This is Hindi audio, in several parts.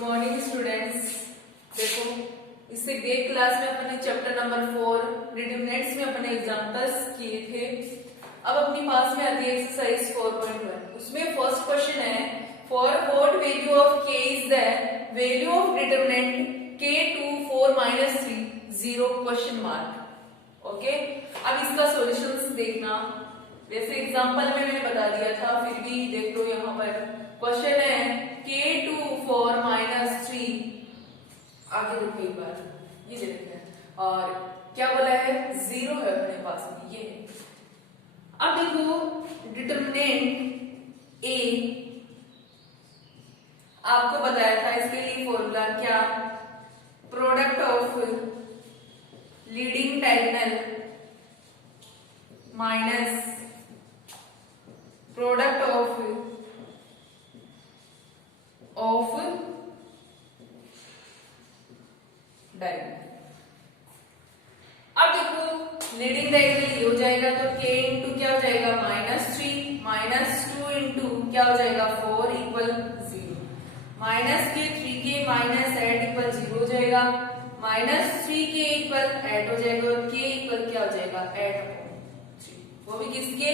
Morning students. देखो, इससे डे क्लास में अपने चैप्टर नंबर 4 डिटरमिनेंट्स में अपने एग्जांपल्स किए थे। अब अपनी पास में आती है एक्सरसाइज 4.1। उसमें फर्स्ट क्वेश्चन है, for what value of k is the value of determinant k to 4 minus 3 0 question mark. Okay, अब इसका सॉल्यूशंस देखना। वैसे एग्जांपल में मैंने बता दिया था, फिर भी देख लो। यहाँ पर क्वेश्चन है k to 4 minus 3, आगे देखो एक बार, ये देखते हैं। और क्या बोला है, 0 है अपने पास में, ये है। अब देखो डिटरमिनेंट a आपको बताया था, इसके लिए फॉर्मूला क्या, product of leading diagonal minus product of diagonal. अब देखो लीडिंग डायगोनल ये हो जाएगा, तो k इंटू क्या हो जाएगा -3 माइनस 2 इंटू क्या हो जाएगा 4 इक्वल 0, माइनस के 3k माइनस 8 इक्वल 0 हो जाएगा, माइनस 3k इक्वल 8 हो जाएगा, और k इक्वल क्या हो जाएगा 8/3, वो भी किसके,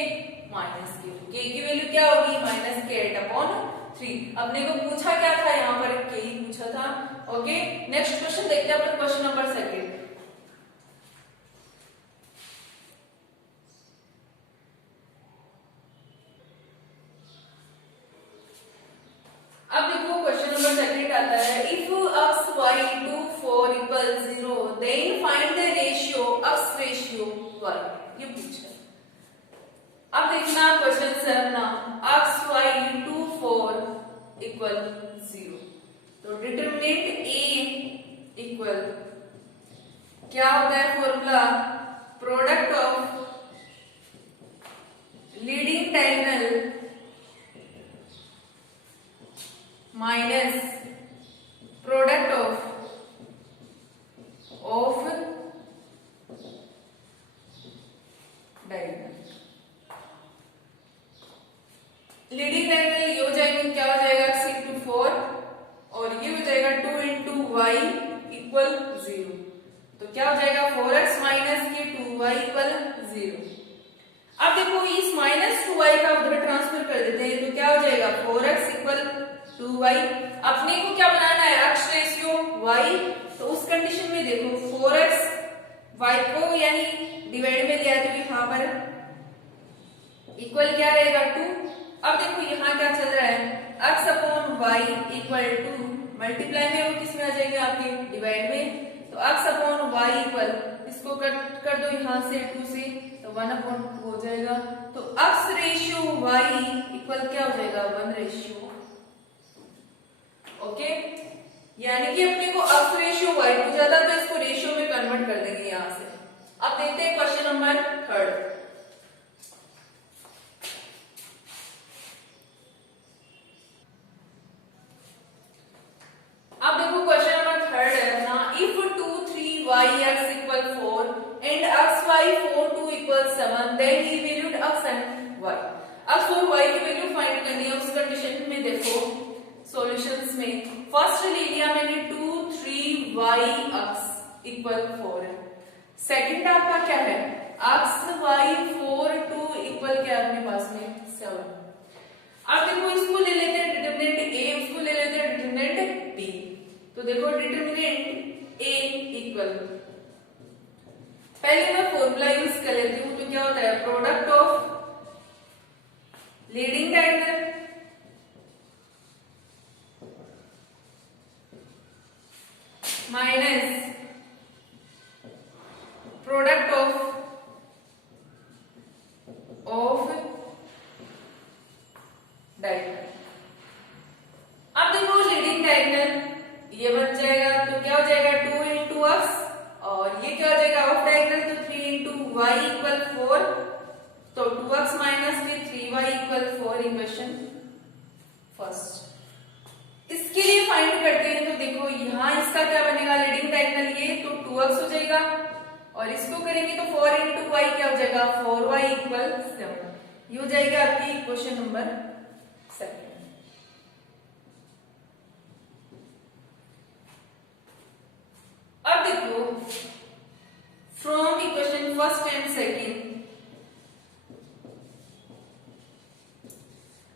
माइनस के। k की वैल्यू क्या होगी, माइनस के 8/3। अपने को पूछा क्या था, यहाँ पर k ही पूछा था। ओके, नेक्स्ट क्वेश्चन देखते हैं अपन, क्वेश्चन नंबर 2। अब देखो क्वेश्चन नंबर 2 आता है, if x y to 4 equal 0 then find the ratio x ratio y। ये पूछा। अब देखना क्वेश्चन से अपना, x y to 4 equal 0, तो डिटरमिनेंट a इक्वल क्या होता है formula, product of leading diagonal minus product of diagonal. Leading diagonal ये हो जाएगा, क्या हो जाएगा 6 into 4, और ये हो जाएगा 2 into y इक्वल 0, तो क्या हो जाएगा 4x माइनस के 2y इक्वल 0। अब देखो इस माइनस 2y का उधर ट्रांसफर कर देते हैं, तो क्या हो जाएगा 4x इक्वल 2y। अपने को क्या बनाना है, x रेशियो y, तो उस कंडीशन में देखो 4x y को यानी डिवाइड में लिया, तो यहाँ पर इक्वल क्या रहेगा 2। अब देखो यहाँ क्या चल रहा है, x upon y equal 2 multiply में वो किस में आ जाएगा, आपके डिवाइड में, तो x अपॉन y इक्वल, इसको कट कर दो यहाँ से 2 से, तो 1/2 हो जाएगा, तो x रेशियो y इक्वल क्या हो जाएगा 1 रेशियो। ओके, यानी कि अपने को x रेशियो y हो जाता, तो इसको रेशियो में कन्वर्ट कर देंगे यहाँ से। अब देखते हैं क्वेश्चन नंबर 3। अब देखो क्वेश्चन नंबर 3 है अपना, इफ 2 3 y x इक्वल 4 एंड x y 4 2 इक्वल 7 then evaluate x and y। x और y की वैल्यू फाइंड करनी है। उस कंडीशन में देखो सॉल्यूशंस में फर्स्ट ले लिया मैंने 2 3 y x इक्वल 4 है। सेकंड आपका क्या है, x y 4 2 इक्वल क्या है अपने पास में 7। अब देखो इसको ले लेते हैं डिटरमिनेंट a, उसको ले लेते हैं डिटरमिनेंट b। तो देखो डिटरमिनेंट a इक्वल, पहले मैं फॉर्मूला यूज कर लेती हूँ, तो क्या होता है product of leading diagonal minus product of diagonal. अब देखो लीडिंग डायगोनल ये बन जाएगा, तो क्या हो जाएगा 2 इंटू x, और ये क्या हो जाएगा ऑफ डायगोनल, तो 3 इंटू y इक्वल 4, तो 2x माइनस के 3y इक्वल 4 इक्वेशन फर्स्ट। इसके लिए फाइंड करते हैं, तो देखो यहाँ इसका क्या बनेगा लीडिंग डायगोनल ये, तो 2x हो जाएगा, और इसको करेंगे तो 4 इंटू y क्या हो जाएगा 4y इक्वल 7। ये हो जाएगा आपकी question number 2। First and second,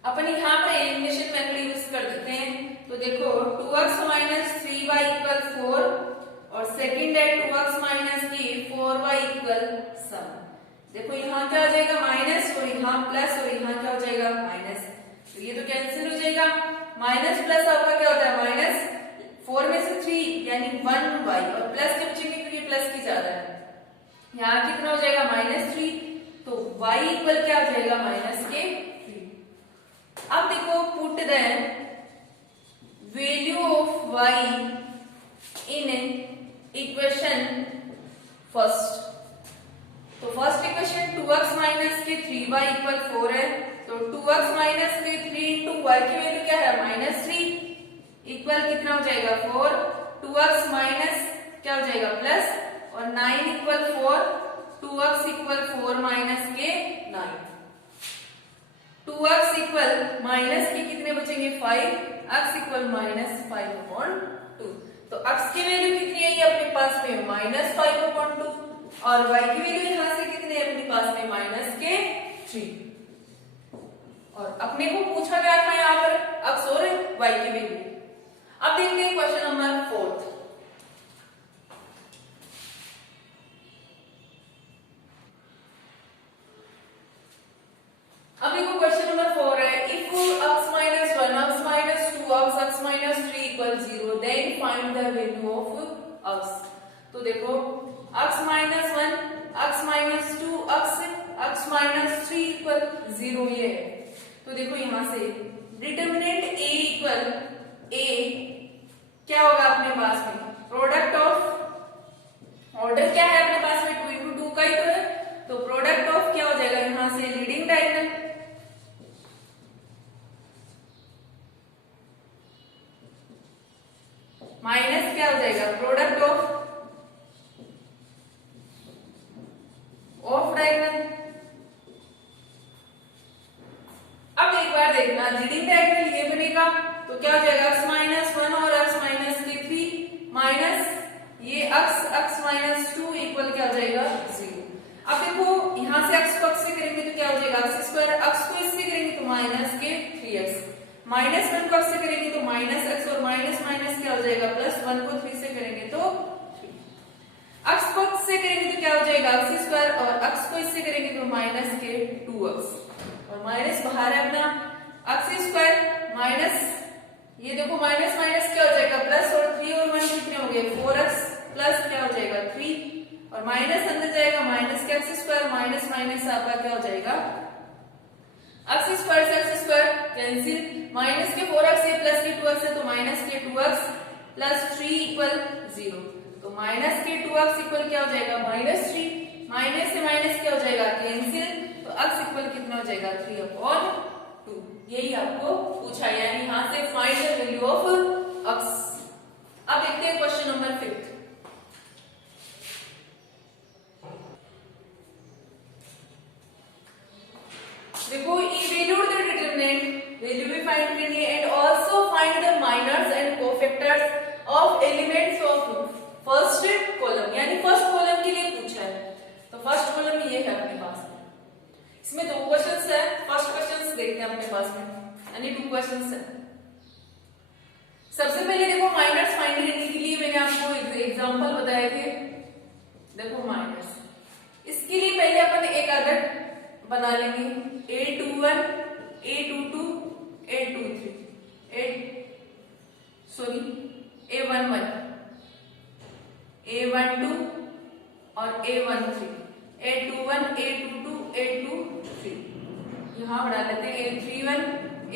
अपन यहाँ पर एलिमिनेशन मेथड यूज कर देते हैं। तो देखो 2x माइनस 3y इक्वल 4 और सेकेंड है 2x माइनस 4y इक्वल 7। देखो यहाँ क्या हो जाएगा माइनस और यहाँ प्लस और यहाँ क्या हो जाएगा माइनस, तो ये तो कैंसिल हो जाएगा। माइनस प्लस आपका क्या होता है माइनस, 4 में से 3 यानी 1y और प्लस के बचेंगे क्योंकि प्लस की ज्यादा है, यहाँ कितना हो जाएगा माइनस 3, तो y इक्वल क्या हो जाएगा माइनस के 3। अब देखो put the value of y in equation first. तो फर्स्ट इक्वेशन 2x माइनस के 3y इक्वल 4 है, तो 2x माइनस के 3 इंटू वाई की वैल्यू क्या है माइनस 3 इक्वल कितना हो जाएगा 4, 2x माइनस क्या हो जाएगा प्लस और 9 इक्वल 4, 2x इक्वल 4 माइनस के 9, 2x इक्वल माइनस के कितने बचेंगे 5, x इक्वल माइनस 5/2। तो x की वैल्यू कितनी है ये अपने पास में माइनस 5/2 और y की वैल्यू यहां से कितनी है अपने पास में माइनस के 3। और अपने को पूछा गया था यहाँ पर x और y की वैल्यू। अब देखते हैं क्वेश्चन नंबर 4। अब देखो क्वेश्चन नंबर 4 है, if x minus 1, x minus 2, x minus 3 equal 0 then find the value of x। तो देखो x minus 1, x minus 2, x minus 3 equal 0 ये है। तो देखो यहां से डिटरमिनेंट a इक्वल a क्या होगा अपने पास में, प्रोडक्ट ऑफ ऑर्डर क्या है अपने पास में 2 इंटू 2 का ही तो है, तो प्रोडक्ट ऑफ क्या हो जाएगा यहां से लीडिंग डायगोनल माइनस क्या हो जाएगा प्रोडक्ट ऑफ डायगोनल। अब एक बार देखना लीडिंग डायगोनल ये बनेगा तो क्या हो जाएगा x माइनस 1 और x माइनस के 3 माइनस ये x माइनस 2 इक्वल क्या हो जाएगा 0। अब देखो यहां से x को x से करेंगे तो क्या हो जाएगा x स्क्वायर, x को इससे करेंगे तो माइनस के 3x, माइनस 1 को x से करेंगे तो माइनस x और माइनस माइनस क्या हो जाएगा प्लस, 1 को 3 से करेंगे तो 3, x को x से करेंगे तो क्या हो जाएगा x स्क्वायर और x को इससे करेंगे तो माइनस के 2x और माइनस बाहर है अपना x स्क्वायर माइनस ये देखो माइनस माइनस क्या हो जाएगा प्लस और 3 और 1 कितने हो गए 4x प्लस क्या हो जाएगा 3 और माइनस अंदर जाएगा माइनस के x स्क्वायर माइनस माइनस आपका क्या हो जाएगा x स्क्वायर से x स्क्वायर कैंसिल, माइनस के 4x है प्लस के 2x है तो माइनस के 2x प्लस 3 इक्वल 0। तो माइनस के 2x इक्वल क्या हो जाएगा माइनस 3, माइनस से माइनस क्या हो जाएगा कैंसिल, तो x इक्वल कितना हो जाएगा 3/2। यही आपको पूछा यानी यहां से find the value of x। अब देखते हैं क्वेश्चन नंबर 5। देखो इवैल्यूएट द डिटरमिनेंट वैल्यू भी फाइंड करनी है and also find the minors and cofactors of elements of first column, यानी फर्स्ट कॉलम के लिए पूछा है। तो फर्स्ट कॉलम ये है अपने पास में, इसमें 2 क्वेश्चंस है, फर्स्ट क्वेश्चंस देखते हैं अपने पास में यानी 2 क्वेश्चंस है। सबसे पहले देखो माइनर्स फाइंड करने के लिए मैंने आपको एग्जांपल बताए थे। देखो माइनर्स, इसके लिए पहले अपन एक आदत बना लेंगे a21 a22 a23 a11 a12 और a13 a21 a22 a23 यहां बढ़ा लेते हैं a31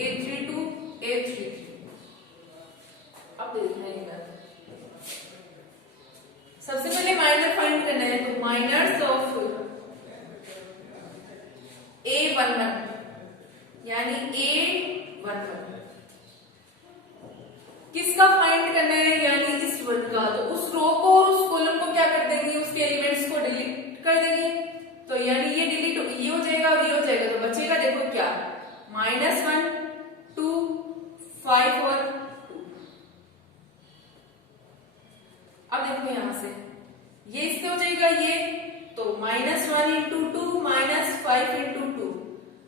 a32 a33। अब देखना है इधर सबसे पहले माइनर फाइंड करना है, तो माइनर्स ऑफ a11 यानी a11 किसका फाइंड करना है यानी इस वर्ड का, तो उस रो को और उस कॉलम को क्या कर देंगे उसके एलिमेंट्स को डिलीट कर देंगे। तो यानी ये डिलीट ये हो जाएगा और ये हो जाएगा तो बचेगा देखो क्या -1 2 5 और 2। अब देखो यहां से ये इससे हो जाएगा ये तो -1 इंटू 2 -5 इंटू 2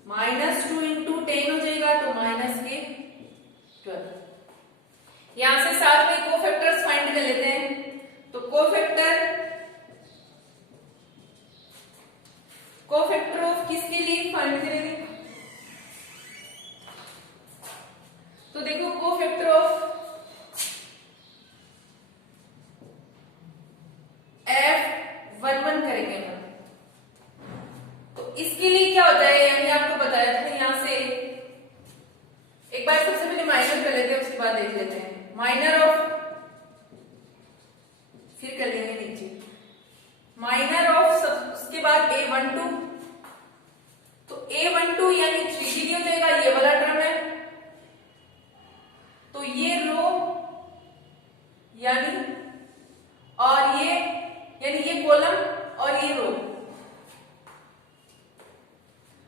-2 इंटू 10 हो जाएगा, तो -12। यहां से साथ में कोफैक्टर्स फाइंड कर लेते हैं। तो कोफैक्टर ऑफ किसके लिए फाइंड करेंगे? तो देखो कोफैक्टर ऑफ F11 करेंगे हम। तो इसके लिए क्या होता है, यानी आपको बताया था यहां से एक बार सबसे पहले माइनर कर लेते हैं, उसके बाद देख लेते हैं माइनर ऑफ, फिर कर लेंगे नीचे माइनर ऑफ सब, उसके बाद A12। तो A12 यानी 3 डिग्री हो जाएगा, ये वाला टर्म है। तो ये रो यानी और ये कॉलम और ये रो।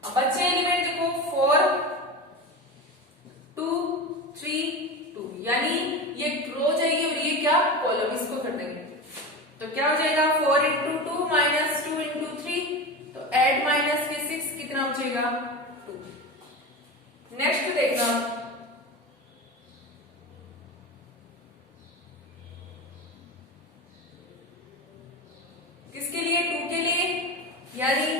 अब बच्चे एलिमेंट देखो 4 2 3 2, यानी ये रो जाएगी और ये क्या कॉलम, इसको कर देंगे। तो क्या हो जाएगा 4 इंटू 2 माइनस 2 इंटू 3, तो 8 माइनस के 6 कितना हो जाएगा 2। नेक्स्ट देखना किसके लिए, 2 के लिए, यानी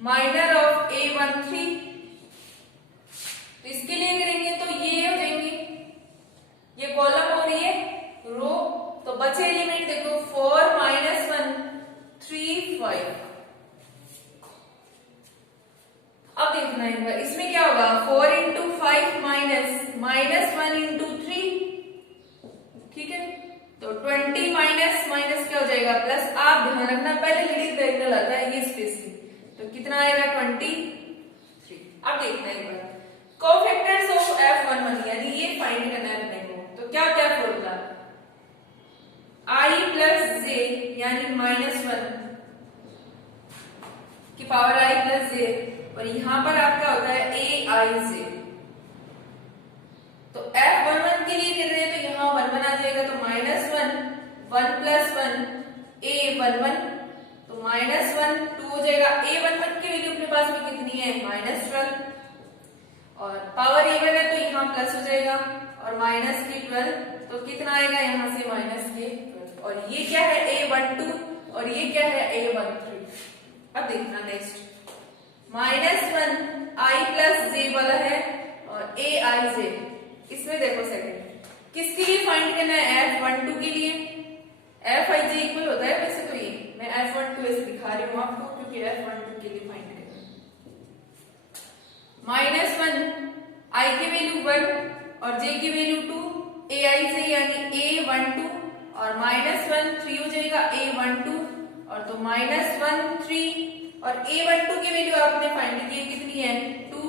माइनर ऑफ A13। तो इसके लिए करेंगे तो ये हो जाएंगे, ये कॉलम और ये रो। तो बचे एलिमेंट देखो 4 माइनस 1 3 5। अब देखना है इसमें क्या होगा, 4 इंटू 5 माइनस 1 इंटू 3, ठीक है। तो 20 माइनस माइनस क्या हो जाएगा प्लस। आप ध्यान रखना पहले लीडिंग डायगोनल आता है ये स्पेस में, तो कितना आएगा 23। अब देखना है एक बार कोफैक्टर्स ऑफ F11, यानी ये फाइंड करना है अपने को। तो क्या क्या फॉर्मूला, I प्लस जे यानी -1 की पावर I प्लस जे, और यहां पर आपका होता है AIJ। तो F11 के लिए कर रहे हैं तो यहाँ 1 आ जाएगा, तो -1 1 प्लस 1 A11, तो -1 2 हो जाएगा। A11 की वैल्यू अपने पास में कितनी है -12, और पावर इवन है तो यहाँ प्लस हो जाएगा, और माइनस के 12, तो कितना आएगा यहाँ से -12। और ये क्या है A12 और ये क्या है A13। अब देखना नेक्स्ट -1 I प्लस जे वाला है और AIJ। इसमें देखो सेकंड किसके लिए फाइंड करना है, F12 के लिए। FIJ इक्वल होता है वैसे तो ये मैं F12 ऐसे दिखा रही हूँ आपको, क्योंकि F12 के लिए फाइंड करना है। -1 I की वैल्यू 1 और J की वैल्यू 2, AIJ यानी A12, और -1 3 हो जाएगा A12, और तो -1 3, और A12 की वैल्यू आपने फाइंड की कितनी है 2,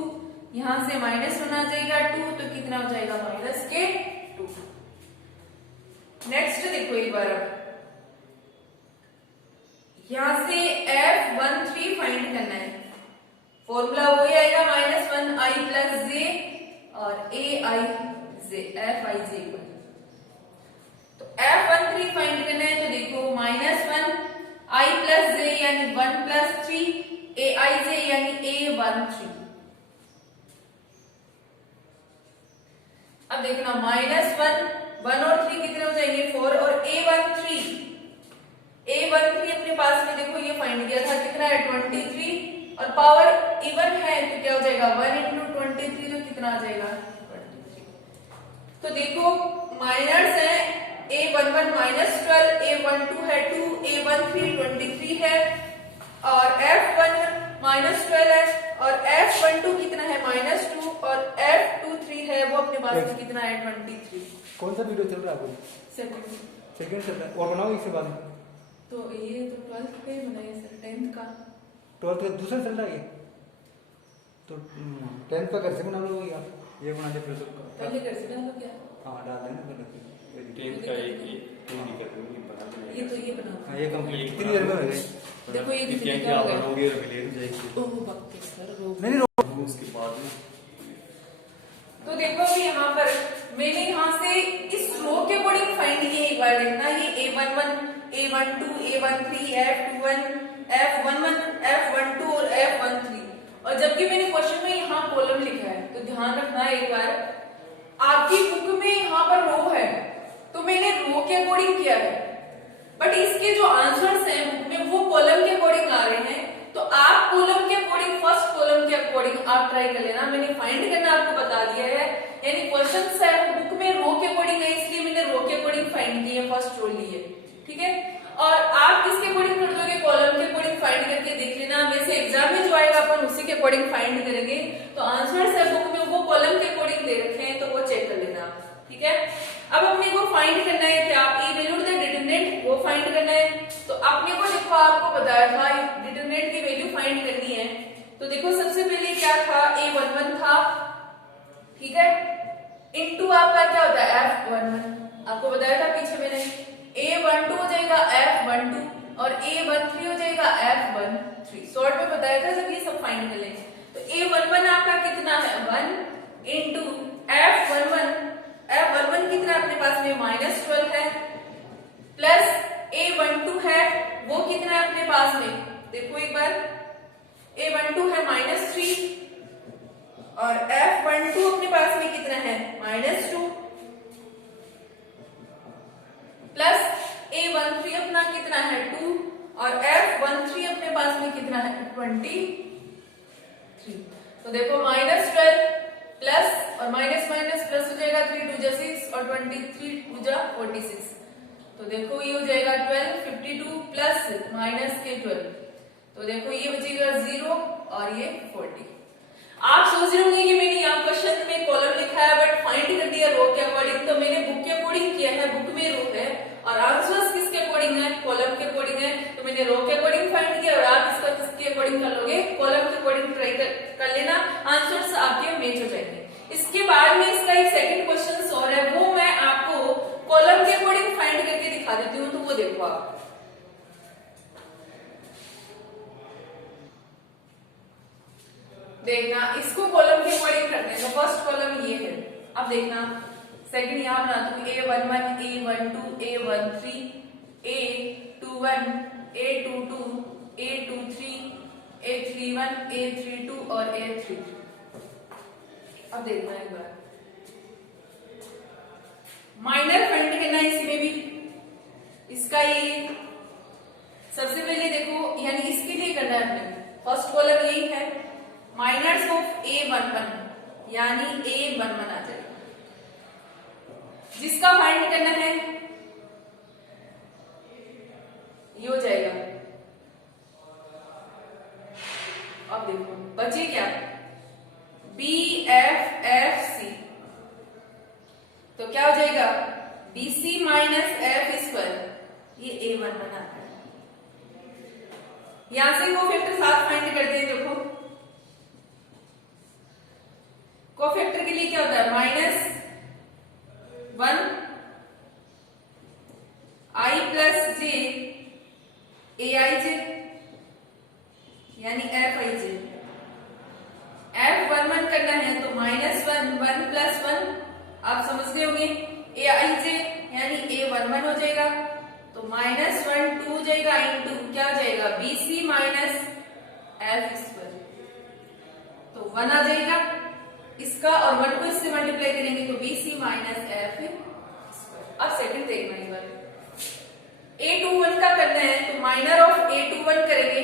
यहां से -1 आ जाएगा 2, तो कितना हो जाएगा -2। नेक्स्ट देखो एक बार यहां से F13 फाइंड करना है। फॉर्मूला वही आएगा -1 I प्लस जे और AIJ FIJ। तो F13 फाइंड करना है, तो देखो -1 I प्लस जे यानी 1 प्लस 3, AIJ यानी A13। अब देखना -1 और 3 कितने हो जाएंगे 4, और A13 अपने पास में देखो ये फाइंड किया था कितना है 23, और पावर इवन है तो क्या हो जाएगा 1 इंटू 23, तो कितना आ जाएगा 23। तो देखो माइनर्स है A11 -12, A12 है 2, A13 23 है, और F11 -12 है, और F12 कितना है -2, और F23 है वो अपने पास में कितना है 23। कौन सा वीडियो चल रहा है? सेकंड चल रहा है, और बनाओ इसके बाद। तो ये तो 12th का ही बनाइए सर, 10th का 12th का दूसरा चल रहा है, तो 10th का कैसे बना लो यार, ये बना दे फिर सबका पहले कैसे डालो क्या। हां डाल देना फिर 10th का एक नहीं कर दूंगी बना देना। ये तो ये बना हां ये कंप्लीट कितनी देर में हो गई? देखो ये क्या क्या बनोगे और मिले जाएगी। ओह बक्के सर रोक नहीं उसके बाद तो देखो भी यहाँ पर मैंने यहाँ से इस रो के अकॉर्डिंग फाइंड किया। एक बार देखना ये A11 A12, A13, F21, F11, F12 और F13। और जबकि मैंने क्वेश्चन में यहाँ कॉलम लिखा है, तो ध्यान रखना एक बार, आपकी बुक में यहाँ पर रो है, तो मैंने रो के अकॉर्डिंग किया है, बट इसके जो आंसर्स हैं बुक में वो कॉलम के अकॉर्डिंग आ रहे हैं। तो आप कॉलम के अकॉर्डिंग, फर्स्ट कॉलम के अकॉर्डिंग आप ट्राई कर लेना। मैंने फाइंड करना आपको बता दिया है, यानी क्वेश्चन है बुक में रो के अकॉर्डिंग है, इसलिए मैंने रो के अकॉर्डिंग फाइंड की है, फर्स्ट रो ली है, ठीक है। और आप किसके अकॉर्डिंग कर दोगे, कॉलम के अकॉर्डिंग फाइंड करके देख लेना। वैसे एग्जाम में जो आएगा अपन उसी के अकॉर्डिंग फाइंड करेंगे। तो आंसर्स है बुक में वो कॉलम के अकॉर्डिंग दे रखे हैं, तो वो चेक कर लेना, ठीक है। अब अपने को फाइंड करना है क्या, इवैल्यूएट द डिटरमिनेंट, वो फाइंड करना है। तो अपने को देखो, आपको बताया था डिटरमिनेंट की वैल्यू फाइंड करनी है। तो देखो सबसे पहले क्या था, A11 था, ठीक है, इनटू आपका क्या होता है F11, आपको बताया था पीछे मैंने। A12 हो जाएगा F12 और A13 हो जाएगा F13, शॉर्ट में बताया था जब ये सब फाइंड कर लेंगे। तो A11 आपका कितना है 1 इंटू F11 कितना अपने पास में -12 है, प्लस A12 है वो कितना है अपने पास में, देखो एक बार, A12 है -3 और F12 अपने पास में कितना है -2, प्लस A13 अपना कितना है 2 और F13 अपने पास में कितना है 23। तो देखो -12 प्लस और माइनस माइनस प्लस हो जाएगा, 3 2 जा 6 और 23 2 जा 46। तो देखो ये हो जाएगा 12, 52 प्लस माइनस के 12, तो देखो ये बचेगा 0 और ये 40। आप सोच रहे होंगे कि मैंने यहाँ क्वेश्चन में कॉलम लिखा है बट फाइंड कर दिया रो के अकॉर्डिंग, तो मैंने बुक के अकॉर्डिंग किया है, बुक में रो है और आंसर्स किसके अकॉर्डिंग है, कॉलम के अकॉर्डिंग है। तो मैंने रो के अकॉर्डिंग फाइंड किया और आप इसका किसके अकॉर्डिंग कर लोगे, कॉलम के अकॉर्डिंग ट्राई कर लेना, आंसर्स आपके मैच हो जाएंगे। इसके बाद में इसका एक सेकंड क्वेश्चन और है, वो मैं आपको कॉलम के अकॉर्डिंग फाइंड करके दिखा देती हूँ, तो वो देखो आप। देखना इसको कॉलम के अकॉर्डिंग करते हैं। तो फर्स्ट कॉलम ये है, अब देखना सेकंड यहां बना दूं, A11 A12 A13 A21 A22 A23 A31 A32 और A33। अब देखना एक बार, माइनर फाइंड करना है इसमें भी, इसका ये सबसे पहले देखो, यानी इसके लिए करना है अपने, फर्स्ट कॉलम यही है, माइनर्स ऑफ A11 यानी A11 आ जाएगा, जिसका फाइंड करना है ये हो जाएगा। अब देखो बचे क्या, BFFC, तो क्या हो जाएगा BC माइनस F², ये A11 आता है। यहां से कोफैक्टर साथ फाइंड करते हैं, देखो कोफैक्टर के लिए क्या होता है, -1 I प्लस j AIJ यानी FIJ। F11 करना है तो -1 1 प्लस 1, आप समझ गए होंगे, AIJ यानी A11 हो जाएगा, तो -1 2 हो जाएगा इंटू क्या हो जाएगा BC माइनस F², तो 1 आ जाएगा इसका, और 1 को इससे मल्टीप्लाई करेंगे तो BC माइनस F²। अब सेकंड देखना एक बार, A21 का करना है तो माइनर ऑफ A21 करेंगे।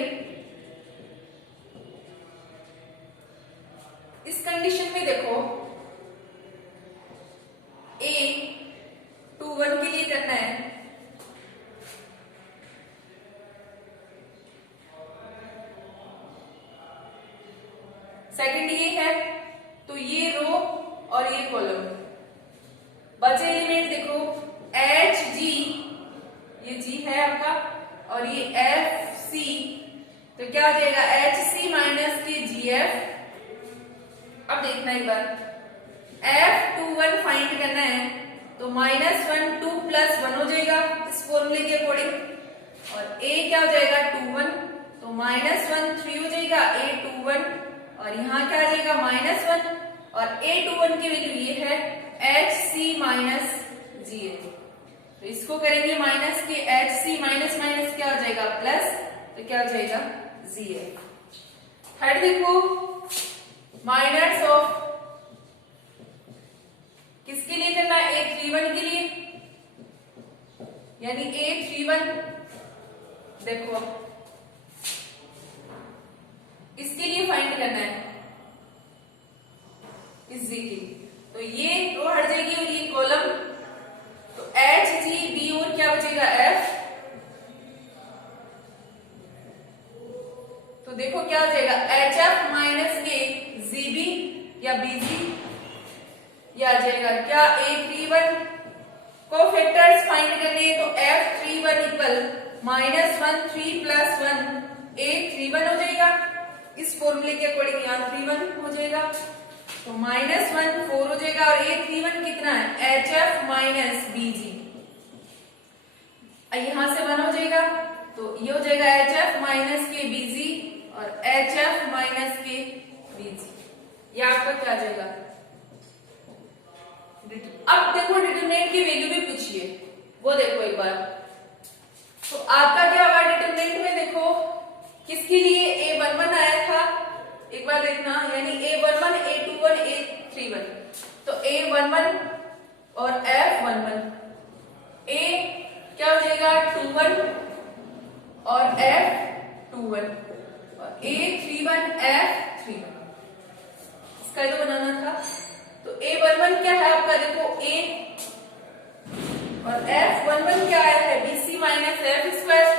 इस कंडीशन में देखो A21 के लिए करना है, सेकंड ये है, तो ये रो और ये कॉलम, बचे एलिमेंट देखो HG, ये G है आपका, और ये FC, तो क्या हो जाएगा HC माइनस के GF। अब देखना एक बार, F21 फाइंड करना है तो -1 2 प्लस 1 हो जाएगा इस फॉर्मूले के अकॉर्डिंग, और A क्या हो जाएगा 21, तो -1 3 हो जाएगा A21, और यहाँ क्या आ जाएगा -1, और A21 की वैल्यू ये है HC माइनस GF। तो इसको करेंगे माइनस के एच सी माइनस माइनस क्या हो जाएगा प्लस, तो क्या हो जाएगा जी एफ। थर्ड देखो माइनस ऑफ किसके लिए करना है, A31 के लिए, यानी A31 देखो इसके लिए फाइंड करना है इस जी की, तो ये रो हट जाएगी और ये कॉलम, तो एच जी बी और क्या बचेगा एफ, तो देखो क्या हो जाएगा एच एफ माइनस के जी बी या बी जी, या आ जाएगा क्या A31 को फैक्टर्स फाइंड करने, तो F31 इक्वल -1 3 प्लस 1 A31 हो जाएगा, इस फॉर्मूले के अकॉर्डिंग यहाँ 31 हो जाएगा, तो -1 4 हो जाएगा और A31 कितना है HF माइनस BG, यहां से 1 हो जाएगा, तो ये हो जाएगा HF माइनस के BG और HF माइनस के BG, ये आपका क्या आ जाएगा। अब देखो डिटरमिनेंट की वैल्यू भी पूछिए, वो देखो एक बार, तो आपका क्या होगा डिटरमिनेंट में, देखो किसके लिए A11 आया था एक बार देखना, यानी A11 A21 A31, तो A11 और F11, A क्या हो जाएगा 21 और F21 और A31 F31, इसका तो बनाना था, तो A11 क्या है आपका देखो A और F11 क्या आया है BC minus F square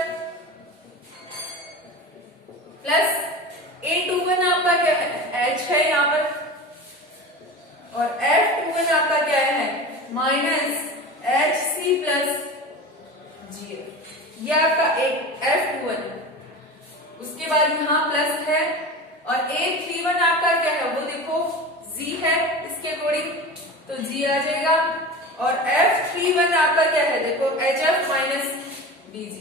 plus A21 आपका क्या है H है यहाँ पर और F21 आपका क्या है माइनस HC प्लस GF, ये आपका F21, उसके बाद यहाँ प्लस है और A31 आपका क्या है वो देखो G है इसके अकॉर्डिंग, तो G आ जाएगा और F31 आपका क्या है देखो HF माइनस BG,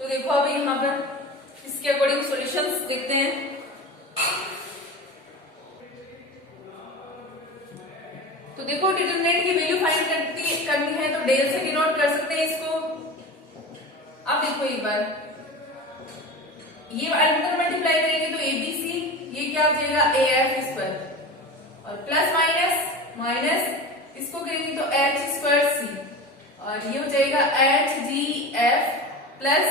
तो देखो अभी यहाँ पर इसके अकॉर्डिंग सॉल्यूशंस देखते हैं। तो देखो डिटरमिनेंट की वैल्यू फाइंड करनी है, तो डेल से डिनोट कर सकते हैं इसको। अब देखो एक बार ये अंदर मल्टीप्लाई करेंगे तो ABC, ये क्या हो जाएगा AF स्क्वायर और प्लस माइनस माइनस इसको करेंगे तो H स्क्वायर C और ये हो जाएगा HGF प्लस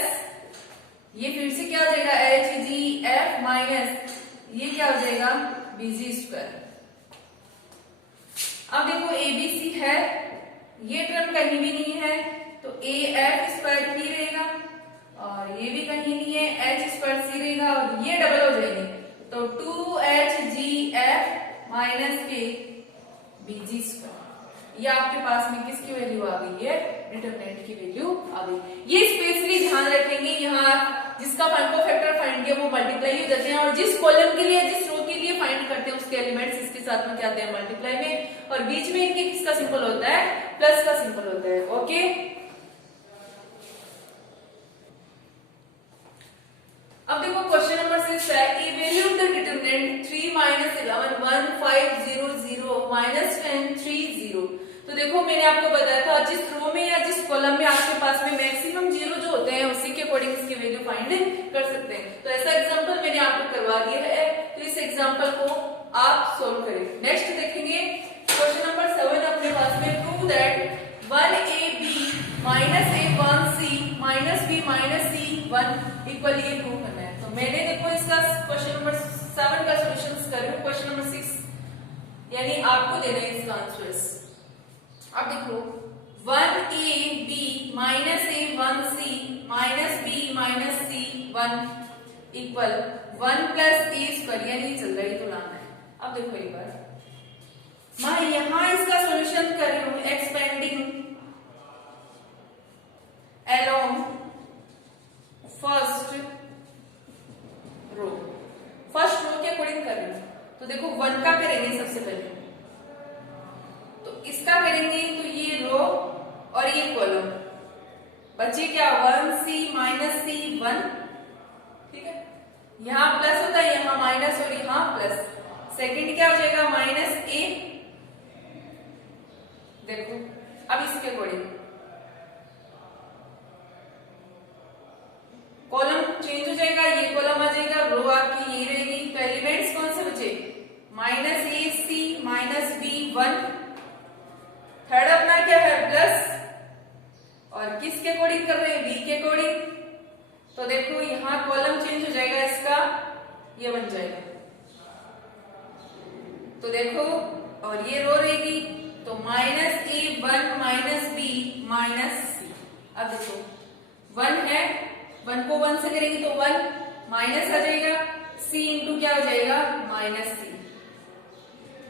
ये फिर से क्या हो जाएगा HGF माइनस ये क्या हो जाएगा BG स्क्वायर। अब देखो ABC है, ये टर्म कहीं भी नहीं है तो AF स्क्वायर ही रहेगा और ये भी कहीं नहीं है H स्क्वायर C रहेगा और ये डबल हो जाएंगे, तो 2HGF माइनस के BG स्क्वायर, ये आपके पास में किसकी वैल्यू आ गई है डिटरमिनेंट की वैल्यू आ गई। ये स्पेशली ध्यान रखेंगे, यहाँ जिसका वन को फैक्टर फाइंड किया वो मल्टीप्लाई हो जाते हैं और जिस कॉलम के लिए जिस रो के लिए फाइंड करते हैं उसके एलिमेंट्स इसके साथ में क्या आते हैं मल्टीप्लाई में, और बीच में इनके किसका सिंबल होता है प्लस का सिंबल होता है। ओके, अब देखो क्वेश्चन नंबर 6 है इवैल्यूएट द डिटरमिनेंट 3 - 11 1 5 0 0 -10 3 0। तो देखो मैंने आपको बताया था जिस रो में या जिस कॉलम में आपके पास में मैक्सिमम जीरो जो होते हैं उसी के अकॉर्डिंग इसकी वैल्यू फाइंड कर सकते हैं। तो ऐसा एग्जांपल मैंने आपको करवा दिया है, तो इस एग्जांपल को आप सोल्व करें। नेक्स्ट देखेंगे क्वेश्चन नंबर 7 अपने पास में, prove that 1AB - A1C - B - C1 equal, ये प्रूव करना है। तो मैंने देखो इसका क्वेश्चन नंबर 7 का सॉल्यूशंस कर रही हूं, क्वेश्चन नंबर 6 यानी आपको देना है इसका आंसर्स। अब देखो 1AB - A1C - B - C1 equal 1 + A square, यानी चल रहा है तो लाना है। अब देखो एक बार मैं यहां इसका सॉल्यूशन कर रही हूं एक्सपेंडिंग अलोंग फर्स्ट रो के अकॉर्डिंग कर रही हूं। तो देखो 1 का करेंगे सबसे पहले, तो इसका करेंगे तो ये रो और ये कॉलम बचे क्या 1C - C1, ठीक है, यहां प्लस होता है यहां माइनस और यहां प्लस, सेकंड क्या हो जाएगा -A। देखो अब इसके अकॉर्डिंग कॉलम चेंज हो जाएगा, ये कॉलम आ जाएगा, रो आपकी ये रहेगी। तो एलिमेंट्स कौन से बचे? माइनस ए सी माइनस बी 1, थर्ड अपना क्या है प्लस, और किसके अकॉर्डिंग कर रहे हैं? बी के अकॉर्डिंग। तो देखो यहां कॉलम चेंज हो जाएगा इसका, ये बन जाएगा। तो देखो और ये रो रहेगी, तो माइनस ए 1 माइनस बी माइनस सी। अब देखो 1 है, 1 को 1 से करेंगे तो 1 माइनस आ जाएगा, सी इंटू क्या हो जाएगा? माइनस सी।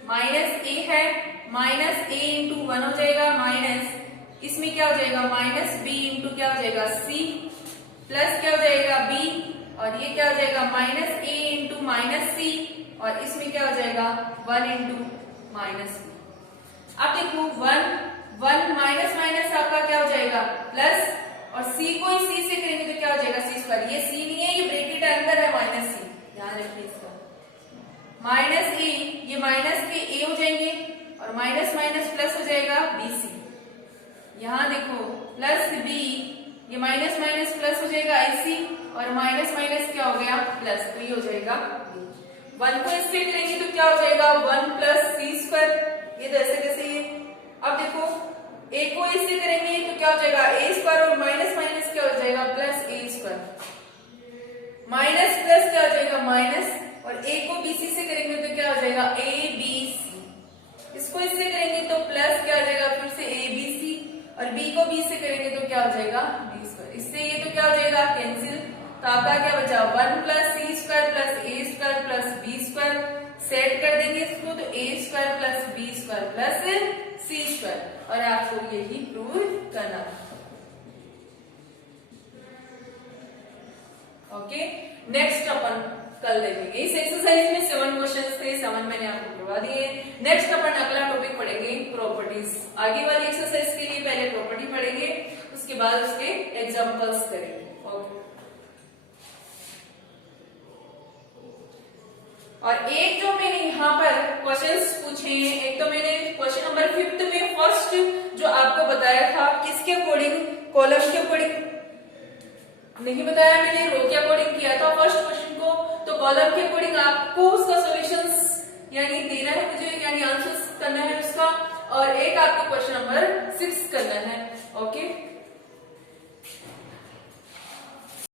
माइनस ए है, माइनस ए इंटू 1 हो जाएगा, माइनस इसमें क्या हो जाएगा? माइनस बी इंटू क्या हो जाएगा? सी, प्लस क्या हो जाएगा? बी, और ये क्या हो जाएगा? माइनस ए इंटू माइनस सी, और इसमें क्या हो जाएगा? 1 इंटू माइनस सी। अब देखो 1 माइनस माइनस आपका क्या हो जाएगा? प्लस, और सी को सी से करेंगे तो क्या हो जाएगा? सी स्क्वायर। ये सी नहीं है, ये ब्रैकेट अंदर है माइनस सी, ध्यान रखिए इसका। माइनस ए, ये माइनस के ए हो जाएंगे, और माइनस माइनस प्लस हो जाएगा बी सी। यहाँ देखो प्लस बी, ये माइनस माइनस प्लस हो जाएगा ऐसी, और माइनस माइनस क्या हो गया? प्लस, तो ये हो जाएगा 1 को इससे करेंगे तो क्या हो जाएगा? 1 प्लस सी स्क्वायर। ये जैसे कैसे ये, अब देखो ए को इससे करेंगे तो क्या हो जाएगा? ए स्क्वायर, और माइनस माइनस क्या हो जाएगा? Plus A square. Minus plus क्या हो जाएगा? माइनस, और ए को बीसी से करेंगे तो क्या हो जाएगा? A B C. इसको इससे करेंगे तो प्लस क्या हो जाएगा? फिर से ए बी सी, और बी को बी से करेंगे तो क्या हो जाएगा? B square. इससे ये तो क्या हो जाएगा? कैंसिल। तो आपका क्या बचा? 1 plus C square plus A square plus B square. Set कर देंगे इसको तो A square plus B square plus C square, और आपको यही प्रूव करना था। ओके, नेक्स्ट अपन कल देखेंगे। इस एक्सरसाइज में 7 क्वेश्चंस थे, 7 मैंने आपको करवा दिए। नेक्स्ट अपन अगला टॉपिक पढ़ेंगे प्रॉपर्टीज। आगे वाली एक्सरसाइज के लिए पहले प्रॉपर्टी पढ़ेंगे, उसके बाद उसके एग्जांपल्स करेंगे। ओके, और एक जो मैंने यहाँ पर क्वेश्चंस पूछे हैं, एक तो मैंने क्वेश्चन नंबर 5 में फर्स्ट जो आपको बताया था किसके अकॉर्डिंग? कॉलम के अकॉर्डिंग नहीं बताया मैंने, रो के अकॉर्डिंग किया था फर्स्ट क्वेश्चन को। तो कॉलम के अकॉर्डिंग आपको उसका सॉल्यूशंस यानी देना है मुझे, यानी आंसर्स करना है उसका, और एक आपको क्वेश्चन नंबर 6 करना है। ओके।